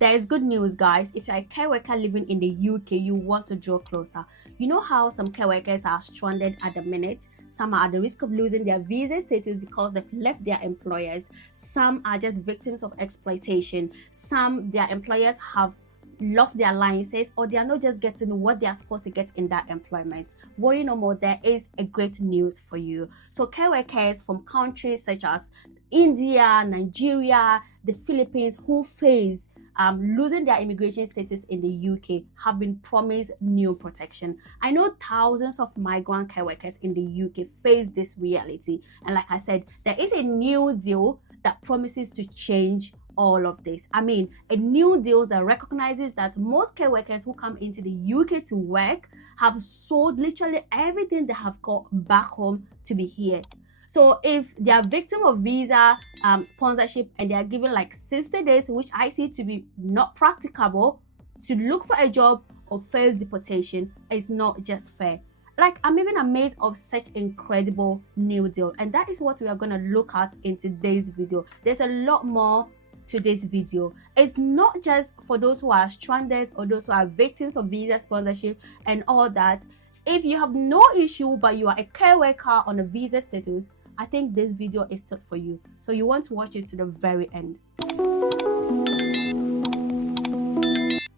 There is good news, guys. If you're a care worker living in the UK, you want to draw closer. You know how some care workers are stranded at the minute? Some are at the risk of losing their visa status because they've left their employers. Some are just victims of exploitation. Some, their employers have lost their licenses, or they are not just getting what they are supposed to get in that employment. Worry no more, there is a great news for you. So care workers from countries such as India, Nigeria, the Philippines who face losing their immigration status in the UK have been promised new protection. I know thousands of migrant care workers in the UK face this reality, and like I said, there is a new deal that promises to change all of this. I mean, a new deal that recognizes that most care workers who come into the UK to work have sold literally everything they have got back home to be here. So if they are victim of visa sponsorship and they are given like 60 days, which I see to be not practicable, to look for a job or face deportation, it's not just fair. Like, I'm even amazed of such incredible new deal, and that is what we are going to look at in today's video. There's a lot more to this video. It's not just for those who are stranded or those who are victims of visa sponsorship and all that. If you have no issue but you are a care worker on a visa status, I think this video is still for you, so you want to watch it to the very end.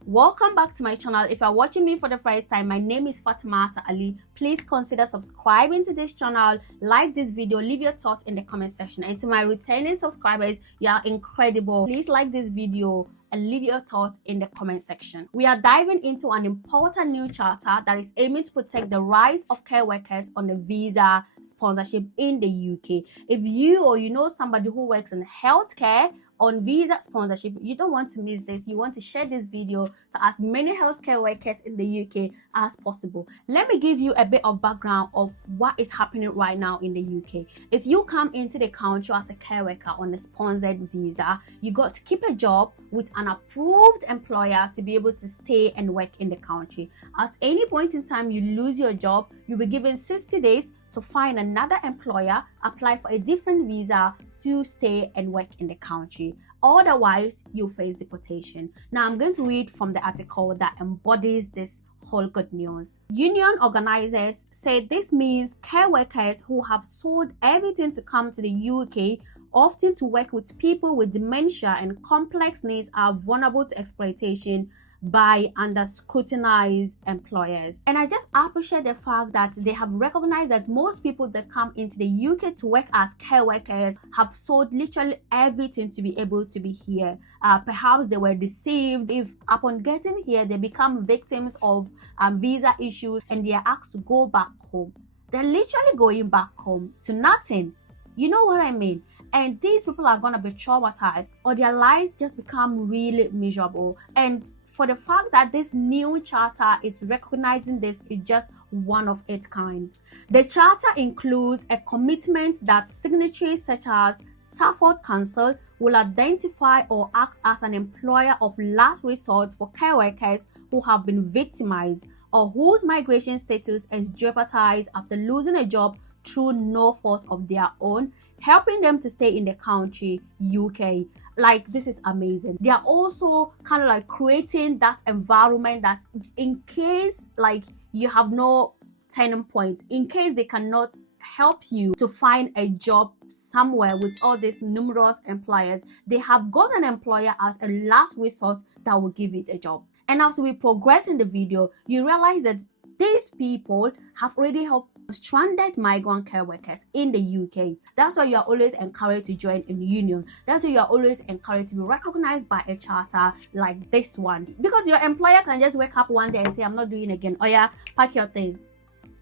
Welcome back to my channel. If you're watching me for the first time, my name is Fatimataali. Please consider subscribing to this channel, like this video, leave your thoughts in the comment section. And to my returning subscribers, you are incredible. Please like this video and leave your thoughts in the comment section. We are diving into an important new charter that is aiming to protect the rights of care workers on the visa sponsorship in the UK. If you or you know somebody who works in healthcare on visa sponsorship, you don't want to miss this. You want to share this video to as many healthcare workers in the UK as possible. Let me give you a bit of background of what is happening right now in the UK. If you come into the country as a care worker on a sponsored visa, you got to keep a job with an approved employer to be able to stay and work in the country. At any point in time you lose your job, you'll be given 60 days to find another employer, apply for a different visa to stay and work in the country. Otherwise, you'll face deportation. Now, I'm going to read from the article that embodies this whole good news. Union organizers say this means care workers who have sold everything to come to the UK, often to work with people with dementia and complex needs, are vulnerable to exploitation by under scrutinized employers. And I just appreciate the fact that they have recognized that most people that come into the UK to work as care workers have sold literally everything to be able to be here. Perhaps they were deceived. If upon getting here they become victims of visa issues and they are asked to go back home, they're literally going back home to nothing. You know what I mean? And these people are going to be traumatized, or their lives just become really miserable. And for the fact that this new charter is recognizing this is just one of its kind. The charter includes a commitment that signatories such as Salford Council will identify or act as an employer of last resort for care workers who have been victimized or whose migration status is jeopardized after losing a job through no fault of their own, helping them to stay in the country, UK. Like, this is amazing. They are also kind of like creating that environment that's in case like you have no turning point, in case they cannot help you to find a job somewhere with all these numerous employers, they have got an employer as a last resource that will give it a job. And as we progress in the video, you realize that these people have already helped stranded migrant care workers in the UK. That's why you are always encouraged to join a union. That's why you are always encouraged to be recognized by a charter like this one. Because your employer can just wake up one day and say, I'm not doing it again. Oh yeah, pack your things.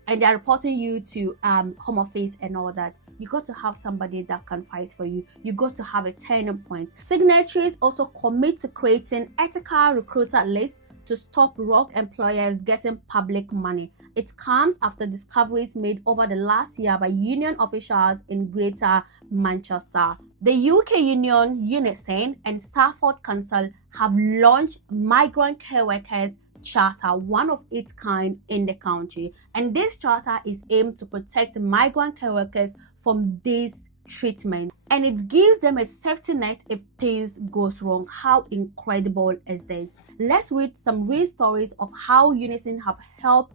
And they're reporting you to Home Office and all that. You got to have somebody that can fight for you. You got to have a turning point. Signatories also commit to creating ethical recruiter lists to stop rogue employers getting public money. It comes after discoveries made over the last year by union officials in Greater Manchester. The UK union Unison and Salford Council have launched Migrant Care Workers Charter, one of its kind in the country. And this charter is aimed to protect migrant care workers from these treatment, and it gives them a safety net if things goes wrong. How incredible is this? Let's read some real stories of how Unison have helped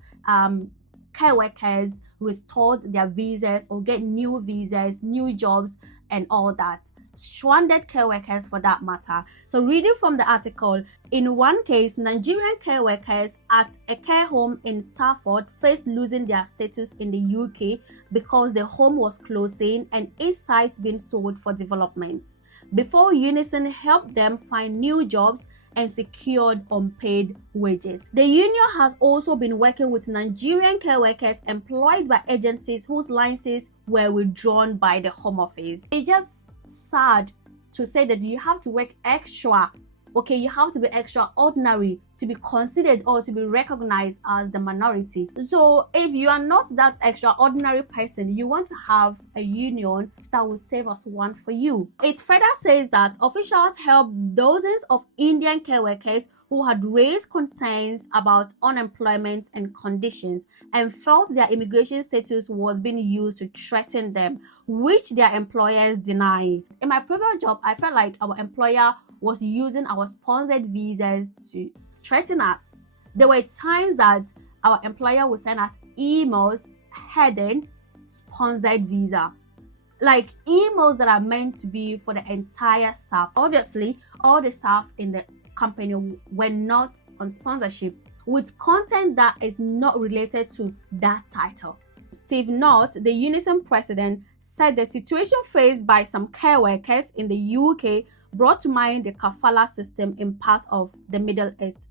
care workers restore their visas or get new visas, new jobs, and all that. Stranded care workers for that matter. So reading from the article, in one case, Nigerian care workers at a care home in Salford faced losing their status in the UK because the home was closing and its site being sold for development. Before Unison helped them find new jobs and secured unpaid wages. The union has also been working with Nigerian care workers employed by agencies whose licenses were withdrawn by the Home Office. It's just sad to say that you have to work extra. Okay, you have to be extraordinary to be considered or to be recognized as the minority. So if you are not that extraordinary person, you want to have a union that will save as one for you. It further says that officials helped dozens of Indian care workers who had raised concerns about unemployment and conditions and felt their immigration status was being used to threaten them, which their employers deny. In my previous job, I felt like our employer was using our sponsored visas to threaten us. There were times that our employer would send us emails heading sponsored visa, like emails that are meant to be for the entire staff. Obviously, all the staff in the company were not on sponsorship, with content that is not related to that title. Steve Knott, the Unison president, said the situation faced by some care workers in the UK brought to mind the kafala system in parts of the Middle East.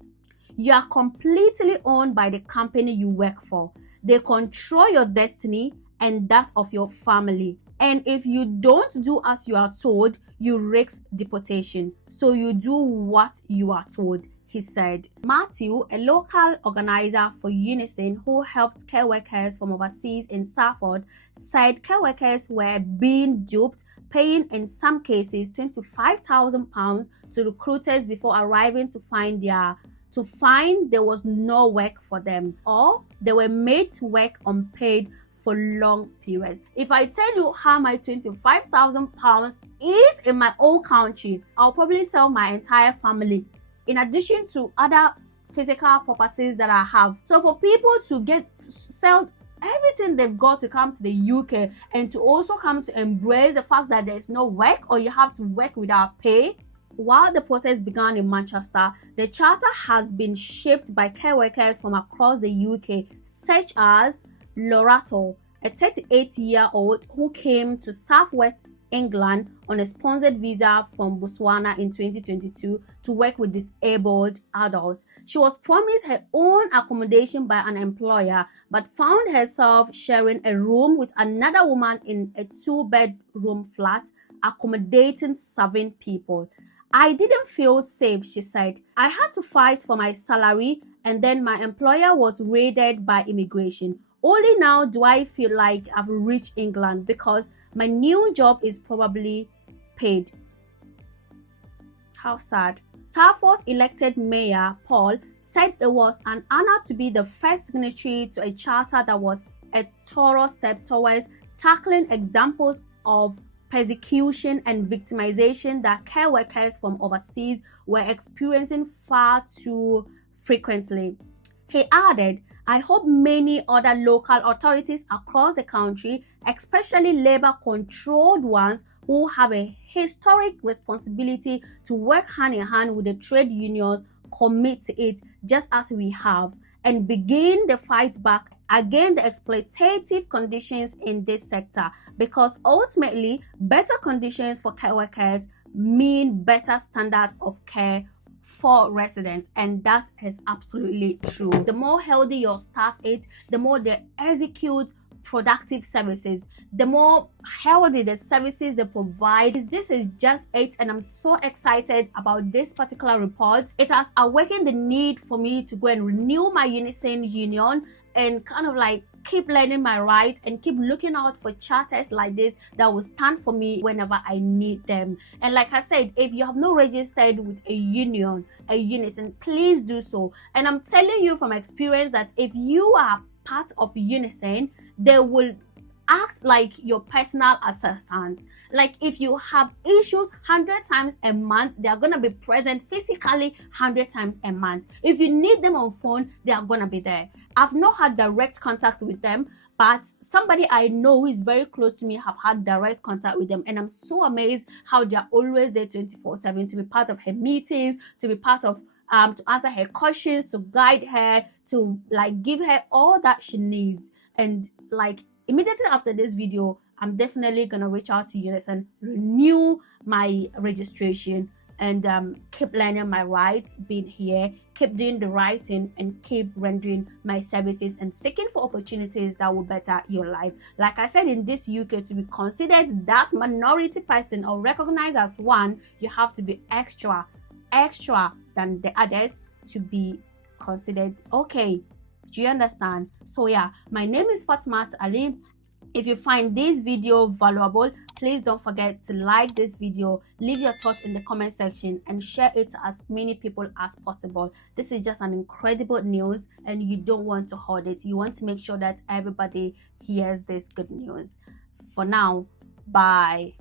You are completely owned by the company you work for. They control your destiny and that of your family. And if you don't do as you are told, you risk deportation. So you do what you are told, he said. Matthew, a local organizer for Unison who helped care workers from overseas in Salford, said care workers were being duped, paying in some cases £25,000 to recruiters before arriving to find there was no work for them, or they were made to work unpaid for long periods. If I tell you how my £25,000 is in my own country, I'll probably sell my entire family, in addition to other physical properties that I have. So for people to sell everything they've got to come to the UK and to also come to embrace the fact that there's no work or you have to work without pay. While the process began in Manchester, the charter has been shaped by care workers from across the UK, such as Lorato, a 38-year-old who came to Southwest England on a sponsored visa from Botswana in 2022 to work with disabled adults. She was promised her own accommodation by an employer, but found herself sharing a room with another woman in a 2-bedroom flat accommodating 7 people. I didn't feel safe, she said. I had to fight for my salary, and then my employer was raided by immigration. Only now do I feel like I've reached England because my new job is probably paid. How sad. Salford's elected mayor, Paul, said it was an honor to be the first signatory to a charter that was a thorough step towards tackling examples of persecution and victimization that care workers from overseas were experiencing far too frequently. He added, I hope many other local authorities across the country, especially labor-controlled ones who have a historic responsibility to work hand in hand with the trade unions, commit to it just as we have, and begin the fight back against the exploitative conditions in this sector, because ultimately better conditions for care workers mean better standards of care for residents, and that is absolutely true. The more healthy your staff is, the more they execute productive services, the more healthy the services they provide. This is just it, and I'm so excited about this particular report. It has awakened the need for me to go and renew my Unison union and kind of like keep learning my rights and keep looking out for charters like this that will stand for me whenever I need them. And like I said, if you have not registered with a union, a Unison, please do so. And I'm telling you from experience that if you are part of Unison, they will act like your personal assistant. Like if you have issues 100 times a month, they are going to be present physically 100 times a month. If you need them on phone, they are going to be there. I've not had direct contact with them, but somebody I know who is very close to me have had direct contact with them, and I'm so amazed how they're always there 24/7 to be part of her meetings, to be part of to answer her questions, to guide her, to like give her all that she needs. And like immediately after this video, I'm definitely gonna reach out to Unison, renew my registration, and keep learning my rights, being here, keep doing the right thing, and keep rendering my services and seeking for opportunities that will better your life. Like I said, in this UK, to be considered that minority person or recognized as one, you have to be extra than the others to be considered okay. Do you understand? So yeah, my name is fatimataali. If you find this video valuable, please don't forget to like this video, leave your thoughts in the comment section, and share it to as many people as possible. This is just an incredible news, and you don't want to hoard it. You want to make sure that everybody hears this good news. For now, bye.